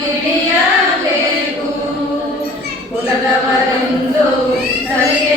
ನೆಲೆಯನ್ನು ತಿಳಿಯಬೇಕು ಕುಲದವರೆಂದು ಸಲಿಗೆ